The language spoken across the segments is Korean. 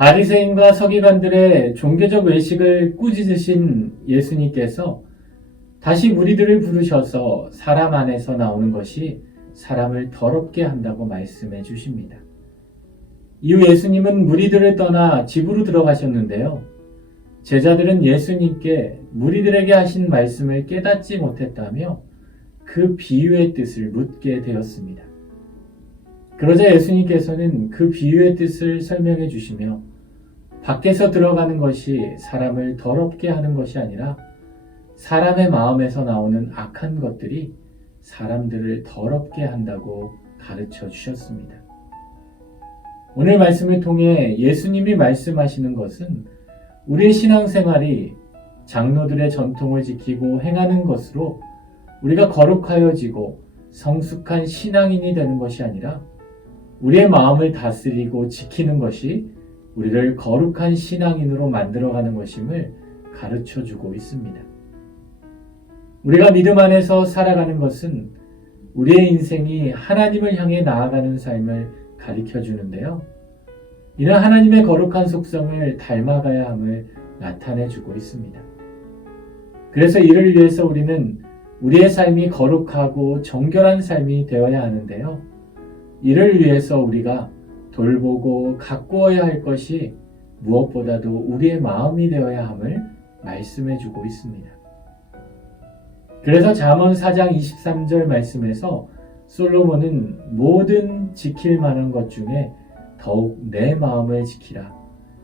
바리새인과 서기관들의 종교적 외식을 꾸짖으신 예수님께서 다시 무리들을 부르셔서 사람 안에서 나오는 것이 사람을 더럽게 한다고 말씀해 주십니다. 이후 예수님은 무리들을 떠나 집으로 들어가셨는데요. 제자들은 예수님께 무리들에게 하신 말씀을 깨닫지 못했다며 그 비유의 뜻을 묻게 되었습니다. 그러자 예수님께서는 그 비유의 뜻을 설명해 주시며 밖에서 들어가는 것이 사람을 더럽게 하는 것이 아니라 사람의 마음에서 나오는 악한 것들이 사람들을 더럽게 한다고 가르쳐 주셨습니다. 오늘 말씀을 통해 예수님이 말씀하시는 것은 우리의 신앙생활이 장로들의 전통을 지키고 행하는 것으로 우리가 거룩하여지고 성숙한 신앙인이 되는 것이 아니라 우리의 마음을 다스리고 지키는 것이 우리를 거룩한 신앙인으로 만들어가는 것임을 가르쳐 주고 있습니다. 우리가 믿음 안에서 살아가는 것은 우리의 인생이 하나님을 향해 나아가는 삶을 가르쳐 주는데요. 이는 하나님의 거룩한 속성을 닮아가야 함을 나타내 주고 있습니다. 그래서 이를 위해서 우리는 우리의 삶이 거룩하고 정결한 삶이 되어야 하는데요. 이를 위해서 우리가 돌보고 가꾸어야 할 것이 무엇보다도 우리의 마음이 되어야 함을 말씀해 주고 있습니다. 그래서 잠언 4장 23절 말씀에서 솔로몬은 모든 지킬 만한 것 중에 더욱 내 마음을 지키라.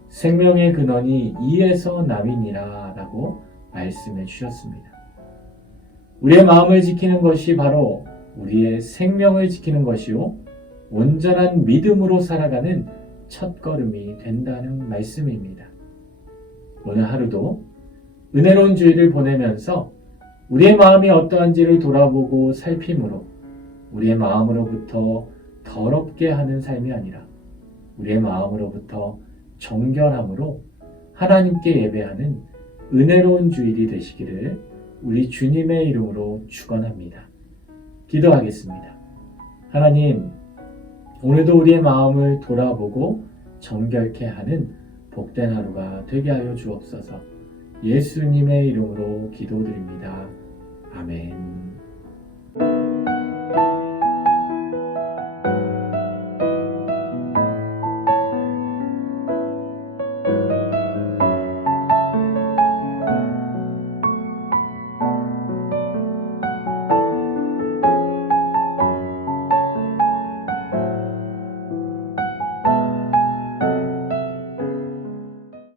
생명의 근원이 이에서 남이니라 라고 말씀해 주셨습니다. 우리의 마음을 지키는 것이 바로 우리의 생명을 지키는 것이요. 온전한 믿음으로 살아가는 첫 걸음이 된다는 말씀입니다. 오늘 하루도 은혜로운 주일을 보내면서 우리의 마음이 어떠한지를 돌아보고 살핌으로 우리의 마음으로부터 더럽게 하는 삶이 아니라 우리의 마음으로부터 정결함으로 하나님께 예배하는 은혜로운 주일이 되시기를 우리 주님의 이름으로 축원합니다. 기도하겠습니다. 하나님, 오늘도 우리의 마음을 돌아보고 정결케 하는 복된 하루가 되게 하여 주옵소서. 예수님의 이름으로 기도드립니다. 아멘.